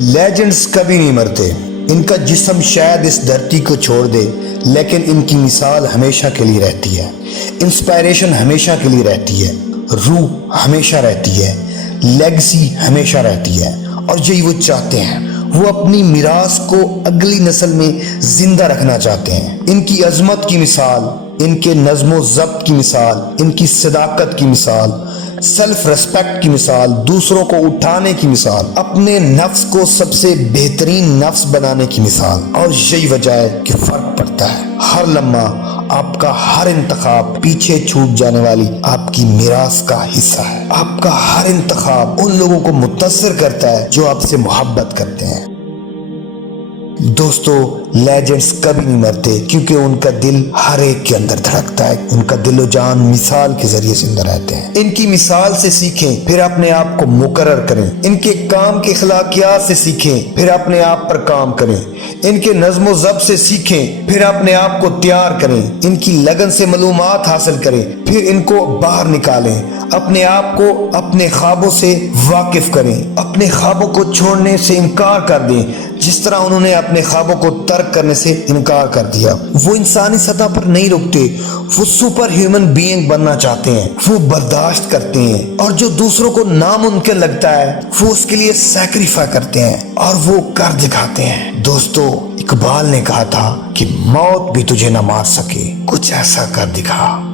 Legends کبھی نہیں مرتے. ان کا جسم شاید اس دھرتی کو چھوڑ دے لیکن ان کی مثال ہمیشہ کے لیے رہتی ہے. انسپائریشن ہمیشہ کے لیے رہتی ہے. روح ہمیشہ رہتی ہے. لیگسی ہمیشہ رہتی ہے. اور یہی وہ چاہتے ہیں. وہ اپنی میراث کو اگلی نسل میں زندہ رکھنا چاہتے ہیں. ان کی عظمت کی مثال، ان کے نظم و ضبط کی مثال، ان کی صداقت کی مثال، سیلف ریسپیکٹ کی مثال، دوسروں کو اٹھانے کی مثال، اپنے نفس کو سب سے بہترین نفس بنانے کی مثال. اور یہی وجہ ہے کہ فرق پڑتا ہے. ہر لمحہ آپ کا ہر انتخاب پیچھے چھوٹ جانے والی آپ کی میراث کا حصہ ہے. آپ کا ہر انتخاب ان لوگوں کو متاثر کرتا ہے جو آپ سے محبت کرتے ہیں. دوستو، لیجنڈز کبھی نہیں مرتے کیونکہ ان کا دل ہر ایک کے اندر دھڑکتا ہے. ان کا دل و جان مثال کے ذریعے زندہ رہتے ہیں. ان کی مثال سے سیکھیں پھر اپنے آپ کو مقرر کریں. ان کے کام کے اخلاقیات سے سیکھیں پھر اپنے آپ پر کام کریں. ان کے نظم و ضبط سے سیکھیں پھر اپنے آپ کو تیار کریں. ان کی لگن سے معلومات حاصل کریں پھر ان کو باہر نکالیں. اپنے آپ کو اپنے خوابوں سے واقف کریں. اپنے خوابوں کو چھوڑنے سے انکار کر دیں جس طرح انہوں نے اپنے خوابوں کو ترک کرنے سے انکار کر دیا. وہ انسانی سطح پر نہیں رکتے. وہ سپر ہیومن بینگ بننا چاہتے ہیں. وہ برداشت کرتے ہیں اور جو دوسروں کو ناممکن لگتا ہے وہ اس کے لیے سیکریفائی کرتے ہیں اور وہ کر دکھاتے ہیں. دوستو، اقبال نے کہا تھا کہ موت بھی تجھے نہ مار سکے، کچھ ایسا کر دکھا.